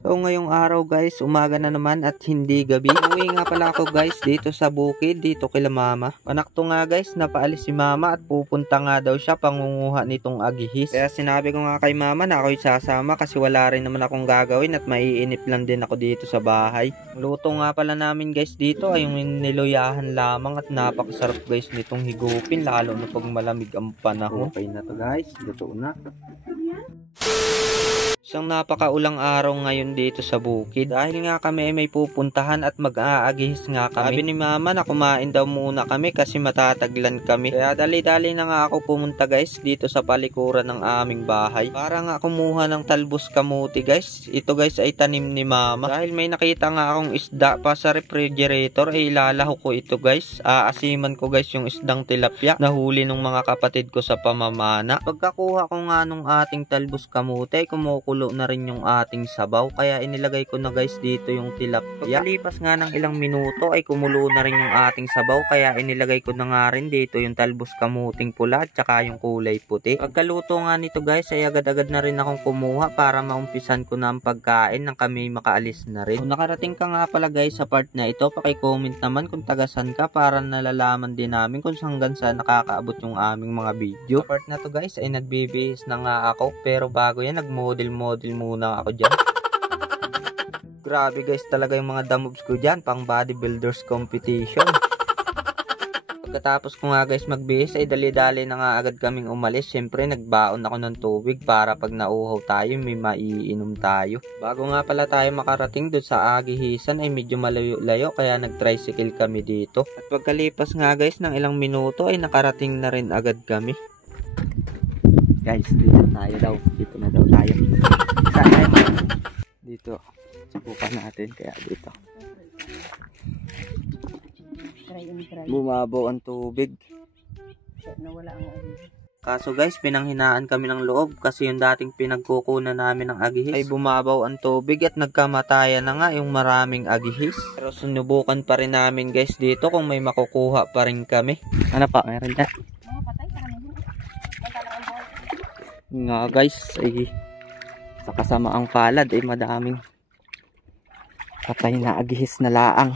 So ngayong araw guys, umaga na naman at hindi gabi. Umuwi nga pala ako guys dito sa bukid, dito kila mama. Panakto nga guys, napaalis si mama at pupunta nga daw siya pangunguha nitong agihis. Kaya sinabi ko nga kay mama na ako'y sasama kasi wala rin naman akong gagawin at maiinip lang din ako dito sa bahay. Luto nga pala namin guys dito ay yung niluyahan lamang at napakasarap guys nitong higupin lalo na pag malamig ang panahon. Okay na to guys, luto na. Isang napakaulang araw ngayon dito sa bukid dahil nga kami ay may pupuntahan at mag-aagihis nga kami. Sabi ni mama na kumain daw muna kami kasi matataglan kami. Kaya dali-dali na nga ako pumunta guys dito sa palikuran ng aming bahay. Para nga kumuha ng talbos kamuti guys. Ito guys ay tanim ni mama. Dahil may nakita nga akong isda pa sa refrigerator ay ilalaho ko ito guys. Aasiman ko guys yung isdang tilapia na huli ng mga kapatid ko sa pamamana. Pagkakuha ko nga nung ating talbos kamuti ay kumukulo na rin yung ating sabaw kaya inilagay ko na guys dito yung tilapia. Pagkalipas nga ng ilang minuto ay kumulo na rin yung ating sabaw kaya inilagay ko na nga rin dito yung talbos kamuting pula at saka yung kulay puti. Pagkaluto nga nito guys ay agad-agad na rin akong kumuha para maumpisan ko na ang pagkain nang kami makaalis na rin. Kung nakarating ka nga pala guys sa part na ito, paki-comment naman kung tagasan ka para nalalaman din namin kung hanggang saan nakakaabot yung aming mga video. Sa part na to guys ay nagbibihis na nga ako pero bago yan nagmodel muna ako dyan. Grabe guys talaga yung mga damoves ko dyan, pang bodybuilders competition. Pagkatapos ko nga guys magbihis ay dali-dali na nga agad kaming umalis. Siyempre nagbaon ako ng tubig para pag nauuhaw tayo may maiinom tayo. Bago nga pala tayo makarating doon sa agihisan ay medyo malayo-layo kaya nag-tricycle kami dito. At pagkalipas nga guys ng ilang minuto ay nakarating na rin agad kami. Guys, dito tayo daw. Dito na daw tayo. Dito. Subukan natin. Kaya dito. Bumabaw ang tubig. Kaso guys, pinanghinaan kami ng loob kasi yung dating pinagkukunan namin ng agihis ay bumabaw ang tubig at nagkamatayan na nga yung maraming agihis. Pero sinubukan pa rin namin guys dito kung may makukuha pa rin kami. Ano pa? Meron dyan? Nga guys ay sa kasamaang palad ay madaming patay na agihis na laang.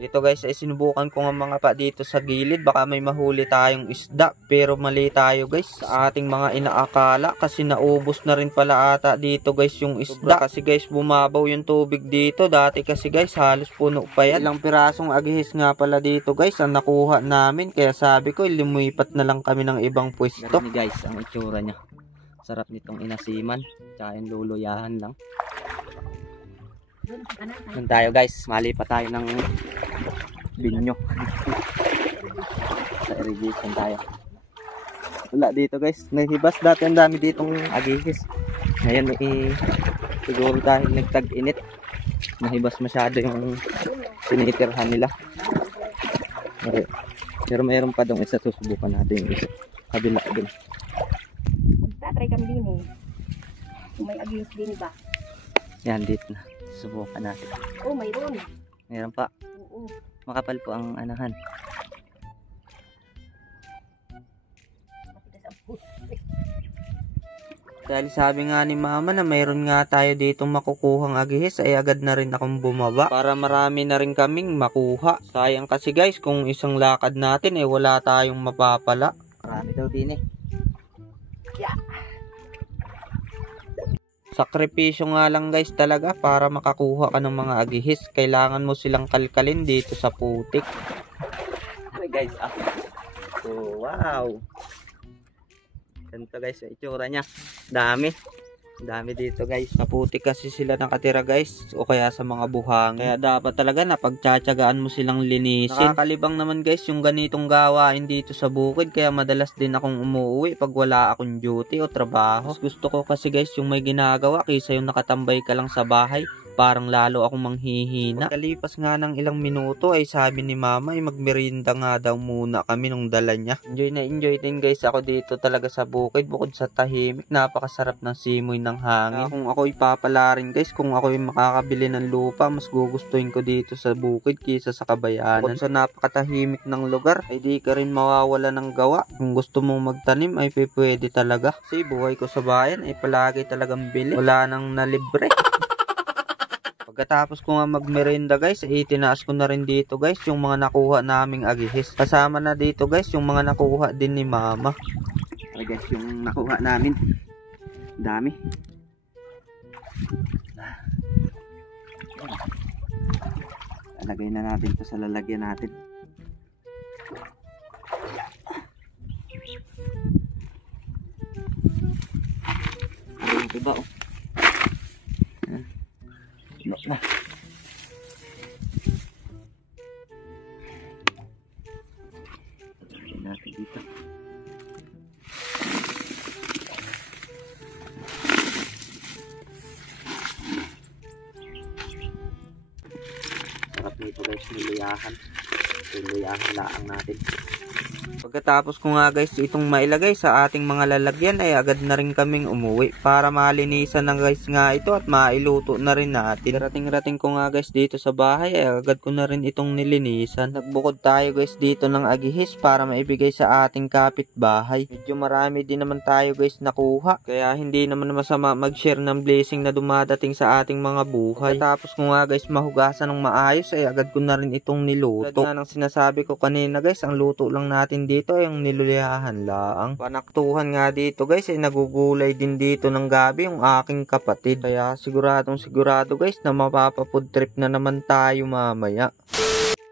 Dito guys ay sinubukan ko nga mga pa dito sa gilid baka may mahuli tayong isda pero mali tayo guys sa ating mga inaakala kasi naubos na rin pala ata dito guys yung isda kasi guys bumabaw yung tubig dito dati kasi guys halos puno pa yan. Ilang pirasong agihis nga pala dito guys ang nakuha namin kaya sabi ko lumipat na lang kami ng ibang pwesto. Ganun guys ang itsura nya, sarap nitong inasiman tsaka yung luluyahan lang. Doon tayo guys, mali pa tayo ng binyo. Sa irrigation tayo. Wala dito guys, nahibas dati ang dami ditong agihis. Ngayon siguro dahil nagtag-init, nahibas masyado yung tinitirhan nila. Pero mayroon pa dong isa, susubukan natin yung isa. Kabila din. Magtatry kami din eh. Kung may agihis din ba? Yan dito na. Subukan natin. Oh, mayroon. Meron pa. Oo. Makapal po ang anahan. Dahil sabi nga ni mama na mayroon nga tayo ditong makukuhang agihis ay agad na rin akong bumaba para marami na rin kaming makuha. Sayang kasi guys kung isang lakad natin ay wala tayong mapapala. Marami daw din eh. Yeah. Sakripisyo nga lang guys talaga para makakuha ka ng mga agihis. Kailangan mo silang kalkalin dito sa putik. Okay guys, so, wow. Ganito guys, itsura nya. Dami dito guys. Sa putik kasi sila nakatira guys o kaya sa mga buhangin. Kaya dapat talaga na pagtsatsagaan mo silang linisin. Nakakalibang naman guys yung ganitong gawain dito sa bukid. Kaya madalas din akong umuwi pag wala akong duty o trabaho. Gusto ko kasi guys yung may ginagawa kaysa yung nakatambay ka lang sa bahay. parang lalo akong manghihina. Pagkalipas nga ng ilang minuto ay sabi ni mama ay magmerienda nga daw muna kami nung dala niya. Enjoy na enjoy din guys ako dito talaga sa bukid. Bukod sa tahimik, napakasarap ng simoy ng hangin. Kung ako ipapala rin guys, kung ako ay makakabili ng lupa, mas gugustuhin ko dito sa bukid kaysa sa kabayanan. Kung sa napakatahimik ng lugar ay di ka rin mawawala ng gawa. Kung gusto mong magtanim ay pwede talaga. Kasi buhay ko sa bayan ay palagi talagang bili. Wala nang nalibre. Pagkatapos ko nga magmerenda guys, itinaas ko na rin dito guys yung mga nakuha naming agihis. Kasama na dito guys yung mga nakuha din ni mama. Okay guys, yung nakuha namin. Dami. Lalagay na natin to sa lalagyan natin. Ayun, diba oh. No na. Lagay natin dito. Sarap nito guys, niluyahan. Niluyahan laang natin. Pagkatapos ko nga guys itong mailagay sa ating mga lalagyan ay agad na rin kaming umuwi para malinisan na guys nga ito at mailuto na rin natin. Rating ko nga guys dito sa bahay ay agad ko na rin itong nilinisan. Nagbukod tayo guys dito ng agihis para maibigay sa ating kapitbahay. Medyo marami din naman tayo guys nakuha kaya hindi naman masama mag-share ng blessing na dumadating sa ating mga buhay. Pagkatapos ko nga guys mahugasan ng maayos ay agad ko na rin itong niluto. Tulad nga ng sinasabi ko kanina guys, ang luto lang natin dito ay ang nilulihahan laang. Panaktuhan nga dito guys ay nagugulay din dito ng gabi yung aking kapatid. Kaya sigurado guys na mapapafood trip na naman tayo mamaya.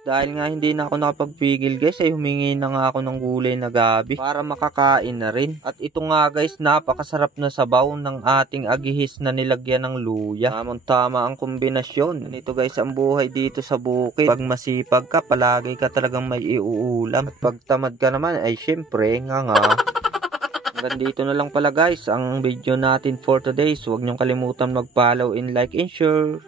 Dahil nga hindi na ako nakapagpigil guys ay humingi na nga ako ng gulay na gabi para makakain na rin. At ito nga guys, napakasarap na sabaw ng ating agihis na nilagyan ng luya. Tamang-tama ang kombinasyon. Ganito guys ang buhay dito sa bukid. Pag masipag ka, palagi ka talagang may iuulam. At pag tamad ka naman ay syempre nga. Hanggang dito na lang pala guys ang video natin for today. So, huwag niyong kalimutan mag-follow and like and share.